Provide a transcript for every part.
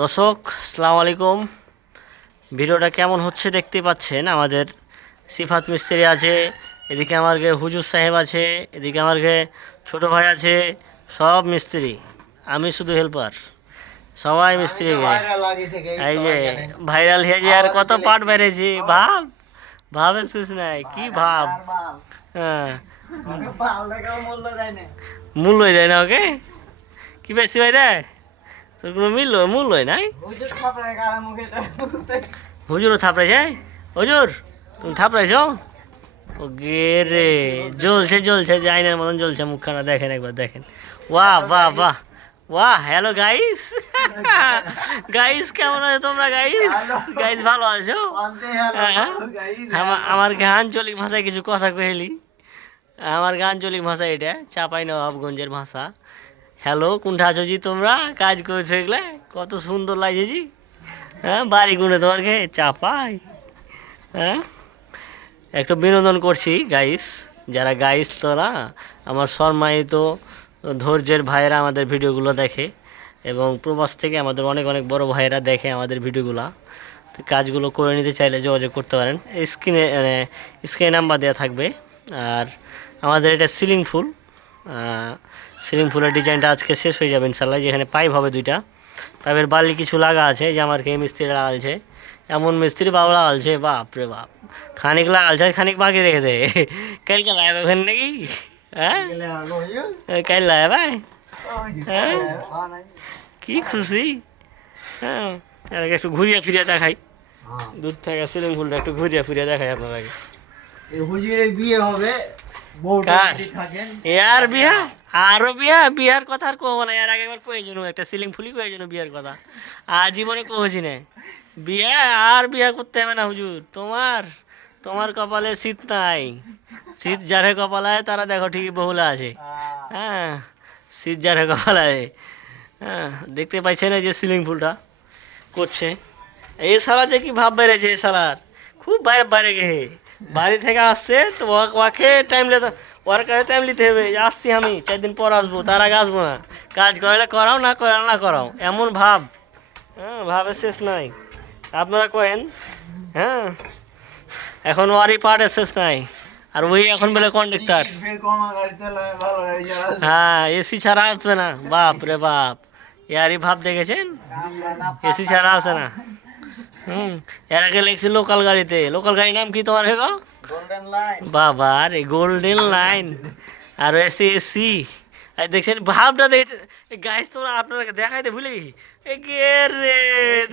দর্শক আসসালামু আলাইকুম। ভিডিওটা কেমন হচ্ছে দেখতে পাচ্ছেন। আমাদের সিফাত মিস্ত্রি আছে, এদিকে আমার গে হুজুর সাহেব আছে, এদিকে আমার গে ছোট ভাই আছে, সব মিস্ত্রি, আমি শুধু হেল্পার। সবাই মিস্ত্রি গে। এই যে ভাইরাল হয়ে যে আর কত পাট বেড়েছি, ভাব ভাবেছিস নাই কি ভাব। হ্যাঁ, মূল্যই দেয় না ওকে, কি বেশি ভাই দেয় তোর কোনো মূল্যই নাই। হুজুরও থাপড়াই যায়, হুজুর তুমি থাপড়াইছ ও গে রে, জ্বলছে জ্বলছে যে আইনের মতন জ্বলছে মুখখানা, দেখেন একবার দেখেন। বাহ বাহ বাহ বাহ। হ্যালো গাইস, গাইস কেমন আছো তোমরা? গাইস গাইস ভালো আছো? হ্যাঁ, আমার আঞ্চলিক ভাষায় কিছু কথা কইলি, আমার আঞ্চলিক ভাষা এটা চাপাই নবাবগঞ্জের ভাষা। হ্যালো, কোনটা আছো জি তোমরা? কাজ করছো এগুলা, কত সুন্দর লাগছে জি। হ্যাঁ, বাড়ি গুনে তোমার ঘে চাপাই। হ্যাঁ, একটু বিনোদন করছি গাইস। যারা গাইস তো না, আমার সম্মানিত ধৈর্যের ভাইয়েরা আমাদের ভিডিওগুলো দেখে, এবং প্রবাস থেকে আমাদের অনেক অনেক বড় ভাইয়েরা দেখে আমাদের ভিডিওগুলো। তো কাজগুলো করে নিতে চাইলে যোগাযোগ করতে পারেন, স্ক্রিনে নাম্বার দেওয়া থাকবে। আর আমাদের এটা সিলিং ফুল, সিলিং ফুলের ডিজাইনটা আজকে শেষ হয়ে যাবে ইনশাল্লাহ। যেখানে পাইপ হবে দুইটা, পাইপের বালি কিছু লাগা আছে, যে আমার কে মিস্ত্রি লাগালছে, এমন মিস্ত্রি বাবা লাগালছে, বাপ রে বাপ। খানিক লাগালছে, খানিক বাকি রেখে দে। কালকে লাগাবে ওখানে নাকি? হ্যাঁ, কাল লাগাবে ভাই। হ্যাঁ, কি খুশি। হ্যাঁ, একটু ঘুরিয়ে ফিরিয়ে দেখাই, দূর থেকে সিলিং ফুলটা একটু ঘুরিয়ে ফিরিয়ে দেখাই আপনাকে। হুজুরের বিয়ে হবে, এর বিয়া আরো বিয়ার কথা আর কব না। এর আগে একবার কয়েছিল একটা সিলিং ফুলি কয়েছিল বিয়ার কথা, আর জীবনে কহছি না বিয়া। আর বিয়া করতে হবে না হুজুর, তোমার তোমার কপালে শীত নাই। শীত যারে কপালে তারা দেখো ঠিকই বহুলা আছে। হ্যাঁ, শীত যারে কপালে। হ্যাঁ, দেখতে পাইছেন এই যে সিলিং ফুলটা করছে। এই সালা যে কি ভাব বেড়েছে, এই সালার খুব বাইরে বাইরে গে, বাড়ি থেকে আসছে তো ওকে টাইম লেতে, ওর কাছে টাইম নিতে হবে। আসছি আমি 4 দিন পর আসবো, তার আগে আসবো না। কাজ করলে করাও, না করাও না করাও, এমন ভাব। হ্যাঁ, ভাবের শেষ নাই, আপনারা কহেন। হ্যাঁ, এখন ওরই পার্টের শেষ নাই, আর ওই এখন বলে কন্ডাক্টার। হ্যাঁ, এসি ছাড়া আসবে না, বাপ রে বাপ। ইয়ারই ভাব দেখেছেন, এসি ছাড়া আসে না। এর আগে লেগেছি লোকাল গাড়িতে। লোকাল গাড়ির নাম কি তোমার হেগো? বাবা রে, গোল্ডেন লাইন। আর এসি এসি, আর দেখছেন ভাবটা দেখে গাইস, তোমরা আপনারা দেখাইতে ভুলে গেছি। কে রে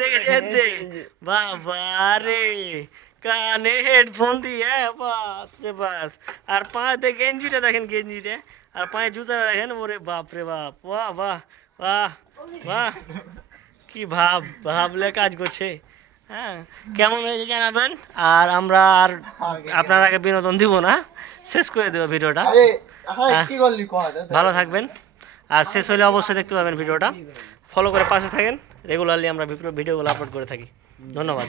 দেখেছেন দে, বাবা রে, কানে হেডফোন দিয়ে বাস রে বাস। আর পায়েতে গেঞ্জিটা দেখেন, গেঞ্জিটা আর পায়ে জুতাটা দেখেন, ওরে বাপ রে বাপ। বাহ বাহ বাহ বাহ, কি ভাবলে কাজ করছে। হ্যাঁ, কেমন হয়েছে জানাবেন। আর আমরা আর আপনার আগে বিনোদন দিব না, শেষ করে দেবো ভিডিওটা। ভালো থাকবেন, আর শেষ হলে অবশ্যই দেখতে পাবেন ভিডিওটা। ফলো করে পাশে থাকেন, রেগুলারলি আমরা ভিডিওগুলো আপলোড করে থাকি। ধন্যবাদ।